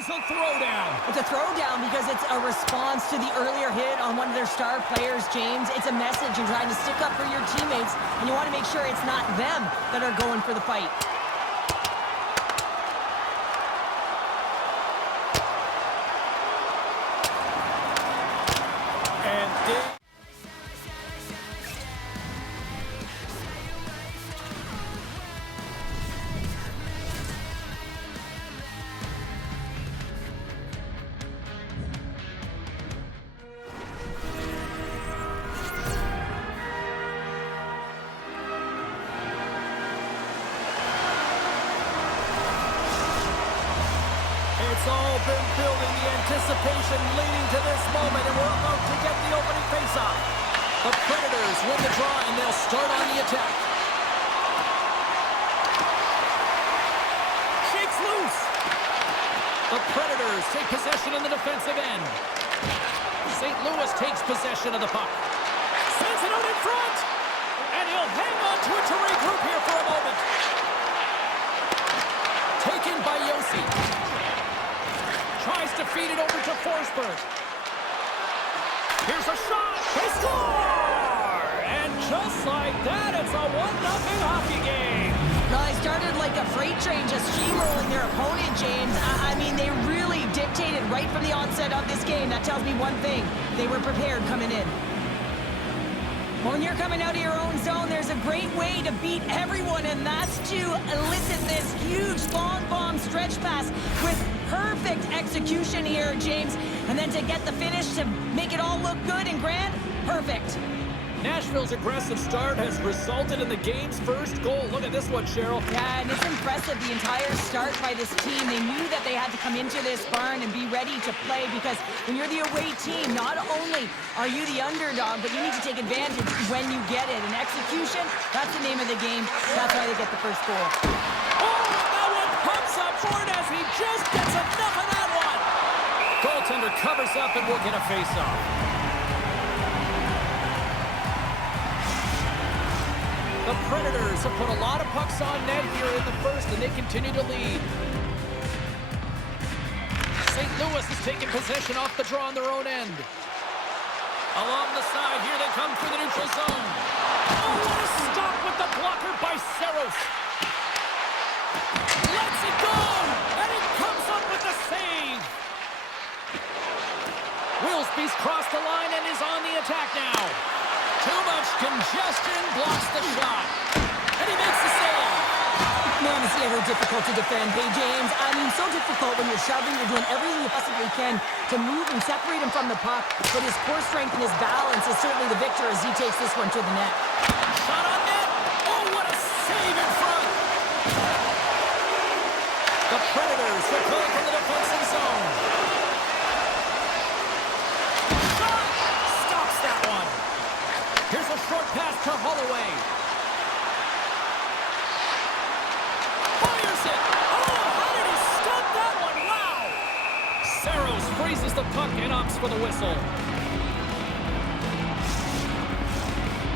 calls a throwdown. It's a throwdown because it's a response to the earlier hit on one of their star players, James. It's a message you're trying to stick up for your teammates, and you want to make sure it's not them that are going for the fight. It's all been building, the anticipation leading to this moment, and we're about to get the opening faceoff. The Predators win the draw, and they'll start on the attack. Shakes loose. The Predators take possession in the defensive end. St. Louis takes possession of the puck. Sends it out in front, and he'll hang on to it to regroup here for a moment. Taken by Yossi. Tries to feed it over to Forsberg. Here's a shot. They score! And just like that, it's a 1-0 hockey game. Well, they started like a freight train just steamrolling their opponent, James. I mean, they really dictated right from the onset of this game. That tells me one thing. They were prepared coming in. When you're coming out of your own zone, there's a great way to beat everyone, and that's to elicit this huge long bomb stretch pass with perfect execution here, James. And then to get the finish to make it all look good and grand, perfect. Nashville's aggressive start has resulted in the game's first goal. Look at this one, Cheryl. Yeah, and it's impressive, the entire start by this team. They knew that they had to come into this barn and be ready to play, because when you're the away team, not only are you the underdog, but you need to take advantage when you get it. And execution, that's the name of the game. That's why they get the first goal. Oh, that one pumps up for it as he just gets enough of that one. Goaltender covers up and we'll get a face-off. The Predators have put a lot of pucks on net here in the first, and they continue to lead. St. Louis is taking possession off the draw on their own end. Along the side, here they come for the neutral zone. Oh, what a stop with the blocker by Saros. Lets it go, and it comes up with the save. Wilsby's crossed the line and is on the attack now. Too much congestion, blocks the shot. And he makes the save. Man, it's ever difficult to defend. Hey, James, I mean, so difficult when you're shoving, you're doing everything you possibly can to move and separate him from the puck. But his core strength and his balance is certainly the victor as he takes this one to the net. Shot on net. Oh, what a save in front. The Predators are playing from the defensive zone. Shot! Stops that one. Here's a short pass to Holloway. Fires it! Oh, how did he stop that one? Wow! Saros freezes the puck and opts for the whistle.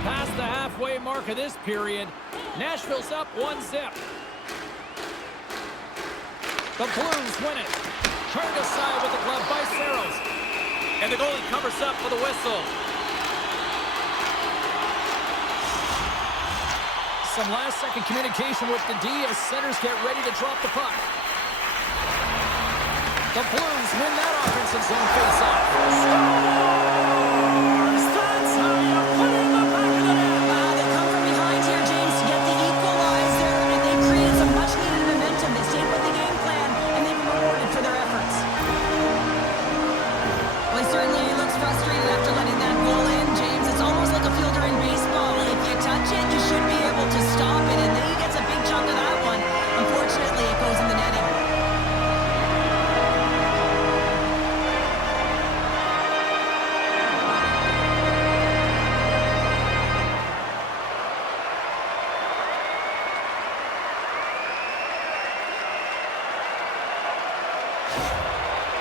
Past the halfway mark of this period, Nashville's up 1-0. The Blues win it. Turned aside with the glove by Saros. And the goalie covers up for the whistle. Some last-second communication with the D as centers get ready to drop the puck. The Blues win that offensive zone face-off. Scores! That's how you put it in the back of the net. They come from behind here, James, to get the equalizer, and they created some much-needed momentum. They stayed with the game plan, and they've been rewarded for their efforts. Well, he certainly looks frustrated after letting that goal in, James. It's almost like a fielder in baseball. If you touch it, you should be able to stop it, and then he gets a big chunk of that one. Unfortunately, it goes in the netting.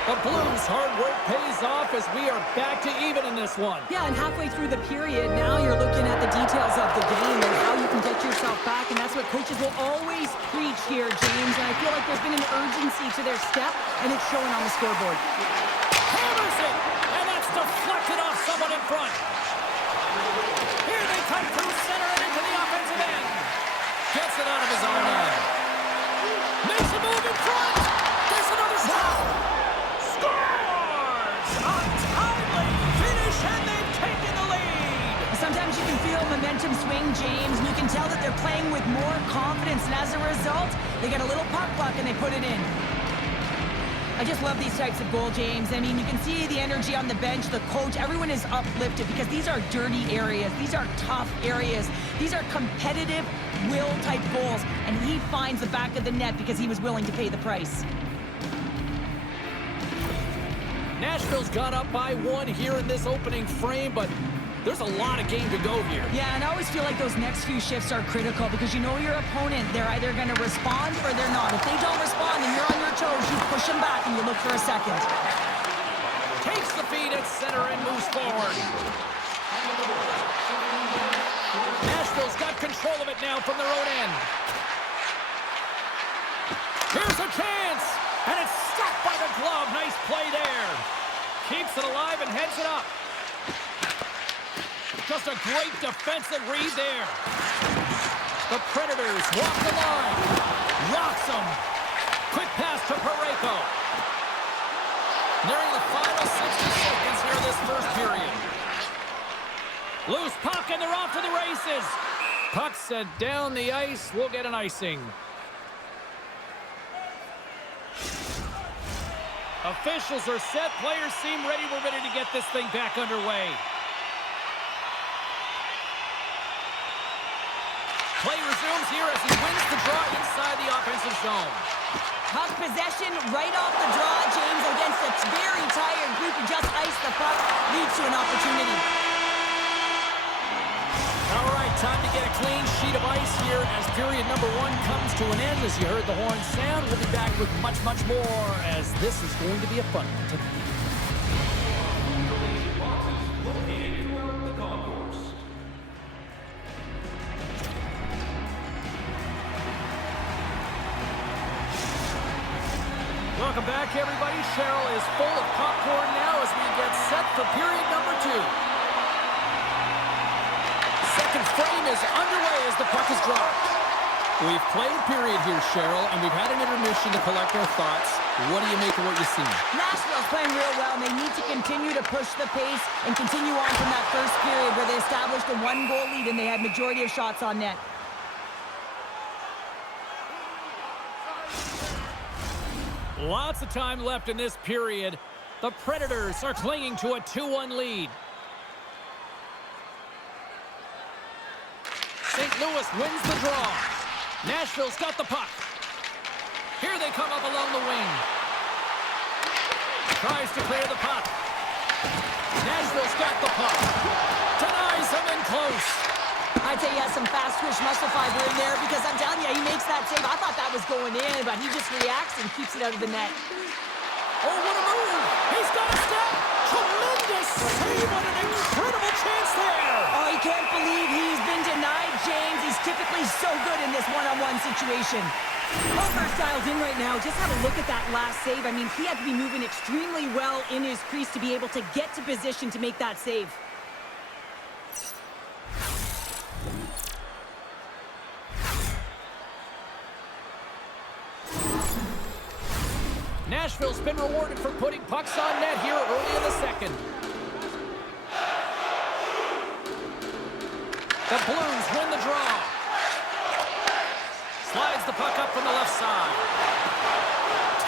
The Blues' hard work pays off as we are back to even in this one. Yeah, and halfway through the period, now you're looking at the details of the game and how you can get yourself back, and that's what coaches will always preach here, James. And I feel like there's been an urgency to their step, and it's showing on the scoreboard. Hammers it, and that's deflected off someone in front. Here they come through center and into the offensive end. Gets it out of his own end. Makes a move in front. There's another stop. Scores! A timely finish, and they've taken the lead. Sometimes you can feel momentum swing, James, and you can tell that they're playing with more confidence, and as a result, they get a little puck luck and they put it in. I just love these types of goal, James. I mean, you can see the energy on the bench, the coach, everyone is uplifted because these are dirty areas. These are tough areas. These are competitive will-type goals, and he finds the back of the net because he was willing to pay the price. Nashville's got up by 1 here in this opening frame, but there's a lot of game to go here. Yeah, and I always feel like those next few shifts are critical because you know your opponent, they're either going to respond or they're not. If they don't respond and you're on your toes, you push them back and you look for a second. Takes the feed at center and moves forward. Nashville's got control of it now from their own end. Here's a chance, and it's stopped by the glove. Nice play there. Keeps it alive and heads it up. Just a great defensive read there. The Predators walk the line. Rocks them. Quick pass to Parayko. Nearing the final 60 seconds here of this first period. Loose puck, and they're off to the races. Puck sent down the ice. We'll get an icing. Officials are set. Players seem ready. We're ready to get this thing back underway. Play resumes here as he wins the draw inside the offensive zone. Puck possession right off the draw, James, against a very tired group who just iced the puck, leads to an opportunity. All right, time to get a clean sheet of ice here as period number 1 comes to an end. As you heard the horn sound, we'll be back with much, much more as this is going to be a fun one tonight. Welcome back, everybody. Cheryl is full of popcorn now as we get set for period number 2. Second frame is underway as the puck is dropped. We've played period here, Cheryl, and we've had an intermission to collect our thoughts. What do you make of what you've seen? Nashville's playing real well, and they need to continue to push the pace and continue on from that first period where they established a 1-goal lead and they had majority of shots on net. Lots of time left in this period. The Predators are clinging to a 2-1 lead. St. Louis wins the draw. Nashville's got the puck. Here they come up along the wing. Tries to clear the puck. Nashville's got the puck. Denies him in close. I'd say he has some fast twitch muscle fiber in there because I'm telling you, he makes that save. I thought that was going in, but he just reacts and keeps it out of the net. Oh, what a move! He's got a step! Tremendous save on an incredible chance there! Oh, he can't believe he's been denied, James. He's typically so good in this one-on-one situation. Parker's dialed in right now. Just have a look at that last save. I mean, he had to be moving extremely well in his crease to be able to get to position to make that save. Nashville's been rewarded for putting pucks on net here early in the second. The Blues win the draw. Slides the puck up from the left side.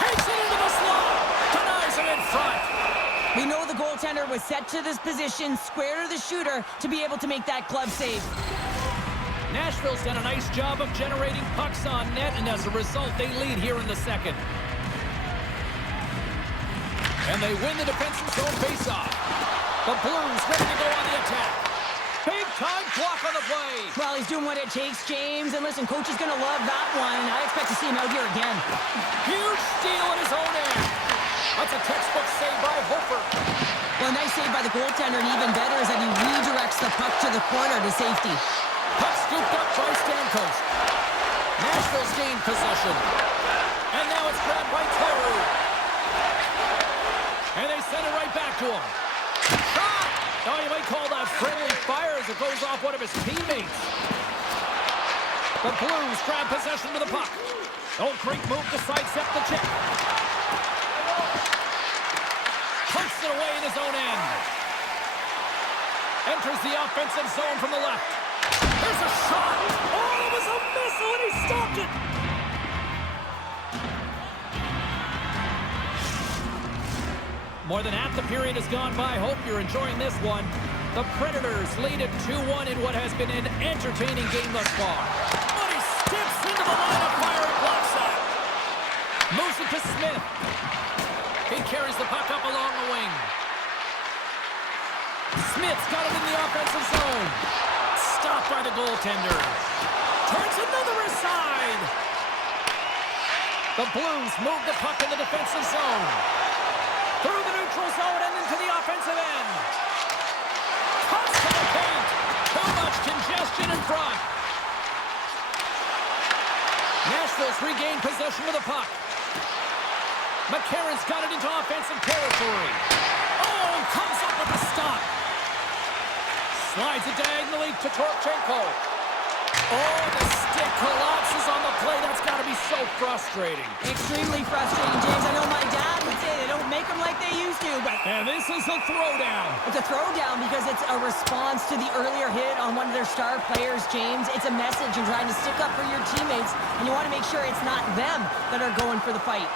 Takes it into the slot. Denies it in front. We know the goaltender was set to this position, square to the shooter, to be able to make that glove save. Nashville's done a nice job of generating pucks on net, and as a result, they lead here in the second. And they win the defensive zone faceoff. The Blues ready to go on the attack. Big-time block on the play. Well, he's doing what it takes, James. And listen, coach is going to love that one. I expect to see him out here again. Huge steal in his own end. That's a textbook played by the goaltender, and even better is that he redirects the puck to the corner to safety. Puck scooped up by Stamkos. Nashville's gained possession. And now it's grabbed by Toru. And they send it right back to him. Shot! Oh, you might call that friendly fire as it goes off one of his teammates. The Blues grab possession to the puck. Oh, great move to sidestep the check. Punts it away in his own end. Enters the offensive zone from the left. There's a shot. Oh, it was a missile, and he stopped it. More than half the period has gone by. Hope you're enjoying this one. The Predators lead it 2-1 in what has been an entertaining game thus far. But he steps into the line of fire and blocks that. Moves it to Smith. He carries the puck up along the wing. Smith's got it in the offensive zone. Stopped by the goaltender. Turns another aside. The Blues move the puck in the defensive zone. Through the neutral zone and into the offensive end. Cuts to the paint. Too much congestion in front. Nashville's regained possession of the puck. McCarron's got it into offensive territory. Oh, comes up with a stop. Slides it diagonally to Torchenko. Oh, the stick collapses on the play. That's got to be so frustrating. Extremely frustrating, James. I know my dad would say they don't make them like they used to, but... And this is a throwdown. It's a throwdown because it's a response to the earlier hit on one of their star players, James. It's a message. You're trying to stick up for your teammates, and you want to make sure it's not them that are going for the fight.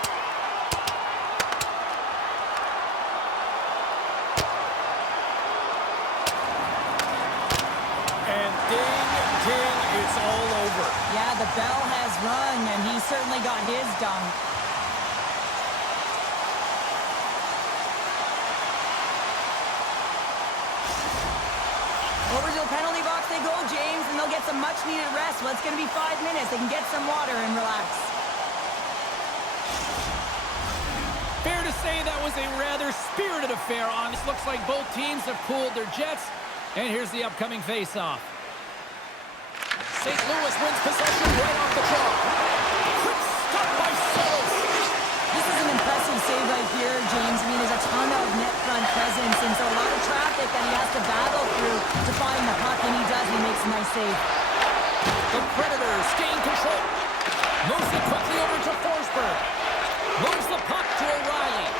It's all over. Yeah, the bell has rung, and he certainly got his done. Over to the penalty box they go, James, and they'll get some much-needed rest. Well, it's going to be 5 minutes. They can get some water and relax. Fair to say that was a rather spirited affair. This looks like both teams have cooled their jets. And here's the upcoming face-off. St. Louis wins possession right off the draw. Quick stop by Soros. This is an impressive save right here, James. I mean, there's a ton of net front presence, and so a lot of traffic that he has to battle through to find the puck, and he does. He makes a nice save. The Predators gain control. Moves it quickly over to Forsberg. Moves the puck to O'Reilly.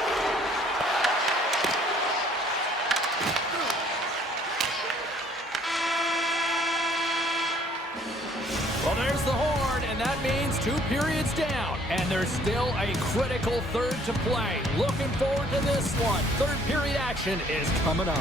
Well, there's the horn, and that means 2 periods down. And there's still a critical third to play. Looking forward to this one. Third period action is coming up.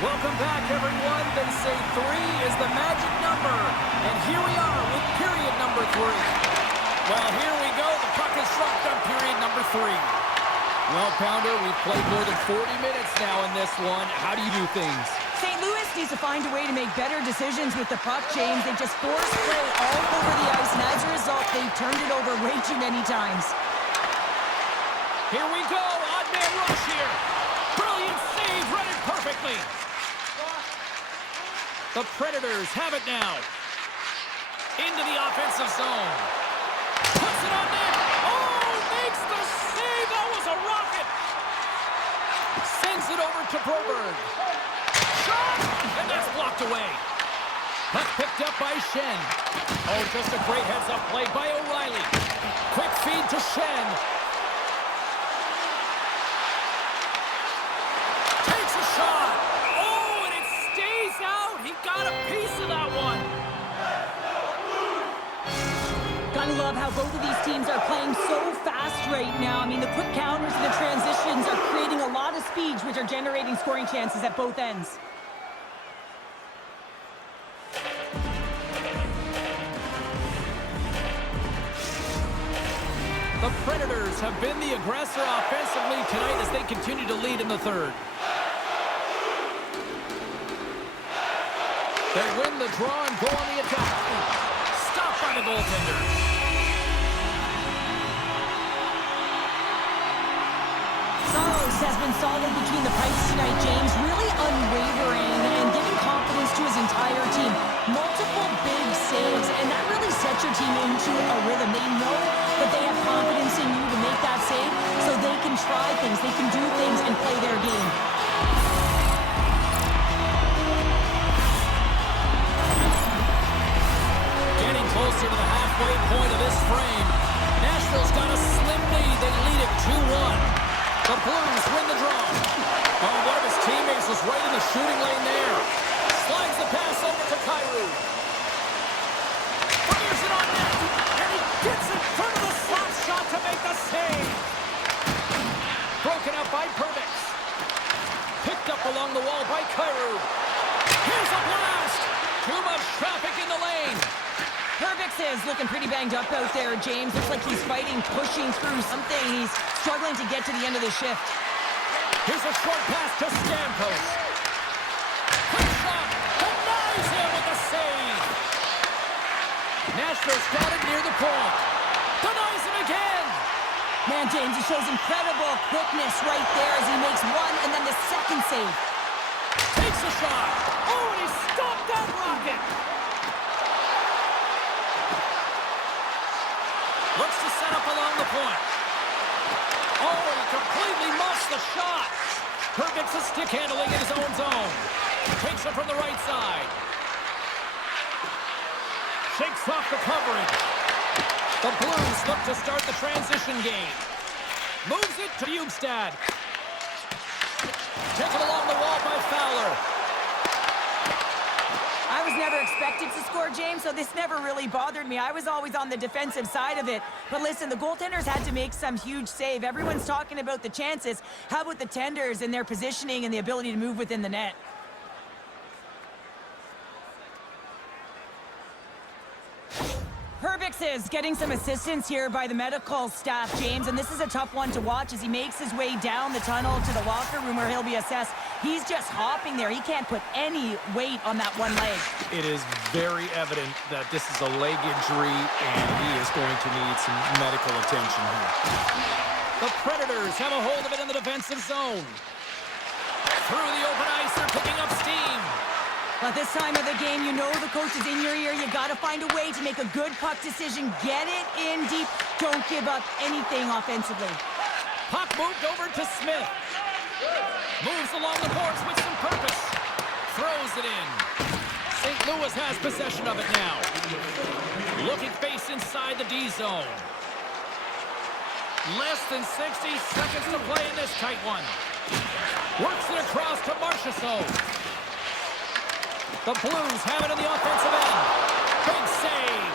Welcome back, everyone. They say 3 is the magic number. And here we are with period number 3. Well, here we go. The puck is dropped on period number 3. Well, Pounder, we've played more than 40 minutes now in this one. How do you do things? St. Louis needs to find a way to make better decisions with the puck, James. They just force play all over the ice, and as a result, they've turned it over way too many times. Here we go. Odd man rush here. Brilliant save. Read it perfectly. The Predators have it now. Into the offensive zone. Puts it on net. Oh, makes the save. That was a rocket. Sends it over to Broberg. Shot! And that's blocked away. Puck picked up by Shen. Oh, just a great heads-up play by O'Reilly. Quick feed to Shen. Takes a shot. Oh, and it stays out. He got a piece of that one. Gotta love how both of these teams are playing so fast right now. I mean, the quick counters and the transitions are creating a lot of speeds, which are generating scoring chances at both ends. The Predators have been the aggressor offensively tonight as they continue to lead in the third. They win the draw and go on the attack. Stopped by the goaltender. Saros has been solid between the pipes tonight, James. Really unwavering and giving confidence to his entire team. Multiple big saves, and that really sets your team into a rhythm. They know that they have confidence in you to make that save, so they can try things, they can do things, and play their game. Getting closer to the halfway point of this frame. Nashville's got a slim lead. They lead it 2-1. The Blues win the draw. Oh, one of his teammates was right in the shooting lane there. Slides the pass over to Kyrou. Fires it on net. And he gets in front of the slot shot to make the save. Broken up by Perdix. Picked up along the wall by Kyrou. Here's a blast. Too much traffic in the lane. Perdix is looking pretty banged up out there, James. Looks like he's fighting, pushing through something. He's struggling to get to the end of the shift. Here's a short pass to Stamkos. Quick shot. Denies him with the save. Nashville's got it near the point. Denies him again. Man, James, he shows incredible quickness right there as he makes one and then the second save. Takes a shot. Oh, and he stopped that rocket. Looks to set up along the point. Oh, he completely muffs the shot. Perdix is stick handling in his own zone. Takes it from the right side. Shakes off the covering. The Blues look to start the transition game. Moves it to Bjugstad. Taken along the wall by Fowler. I was never expected to score, James, so this never really bothered me. I was always on the defensive side of it. But listen, the goaltenders had to make some huge save. Everyone's talking about the chances. How about the tenders and their positioning and the ability to move within the net? Perdix is getting some assistance here by the medical staff, James, and this is a tough one to watch as he makes his way down the tunnel to the locker room where he'll be assessed. He's just hopping there. He can't put any weight on that one leg. It is very evident that this is a leg injury, and he is going to need some medical attention here. The Predators have a hold of it in the defensive zone. Through the open ice, they're picking up steam. But this time of the game, you know the coach is in your ear. You got to find a way to make a good puck decision. Get it in deep. Don't give up anything offensively. Puck moved over to Smith. Moves along the boards with some purpose. Throws it in. St. Louis has possession of it now. Looking face inside the D zone. Less than 60 seconds to play in this tight one. Works it across to Marchessault. The Blues have it in the offensive end. Big save.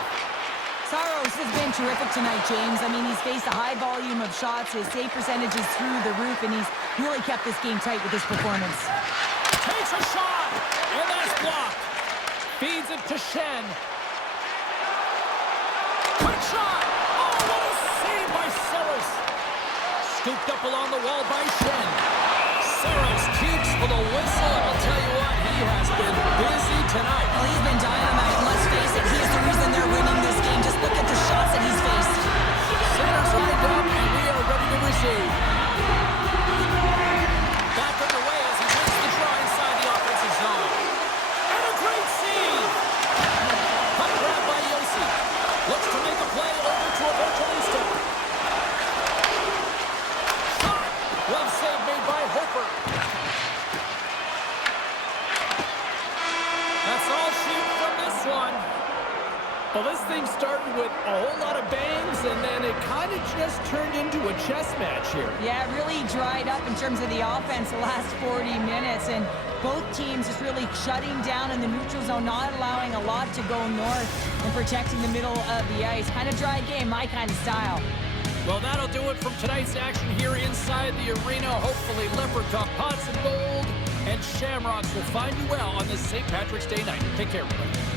Saros has been terrific tonight, James. I mean, he's faced a high volume of shots. His save percentage is through the roof, and he's really kept this game tight with his performance. Takes a shot, and that's blocked. Feeds it to Shen. Quick shot. Oh, what a save by Saros. Scooped up along the wall by Shen. Saros keeps for the whistle, and I'll tell you what, he has been busy tonight. Well, he's been dynamite. Let's face it, he is the reason they're winning this game. Just look at the shots that he's faced. Center's lined up, and we are ready to receive. Back underway as he wins the draw inside the offensive zone. And a great save! Puck grab by Yossi. Looks to make a play over to Evangelista. Shot! Glove save made by Hofer. That's all shoot from this one. Well, this thing started with a whole lot of bangs, and then it kind of just turned into a chess match here. Yeah, really dried up in terms of the offense the last 40 minutes, and both teams just really shutting down in the neutral zone, not allowing a lot to go north and protecting the middle of the ice. Kind of dry game, my kind of style. Well, that'll do it from tonight's action here inside the arena. Hopefully, Leprechaun, Pots and Gold, and Shamrocks will find you well on this St. Patrick's Day night. Take care, everybody.